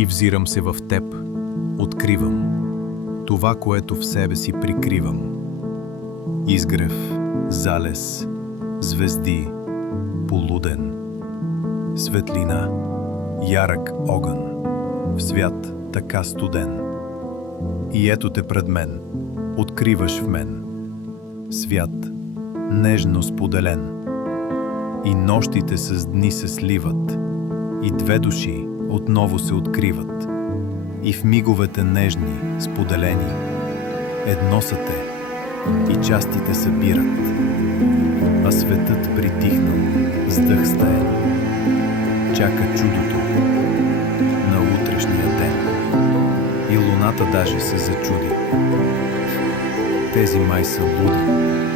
И взирам се в теб, откривам това, което в себе си прикривам. Изгрев, залез, звезди, полуден, светлина, ярък огън, в свят така студен. И ето те пред мен, откриваш в мен свят, нежно споделен. И нощите с дни се сливат, и две души отново се откриват. И в миговете нежни, споделени, едно са те, и частите събират. А светът притихнал, с дъх стаен, чака чудото на утрешния ден. И луната даже се зачуди. Тези май са луди.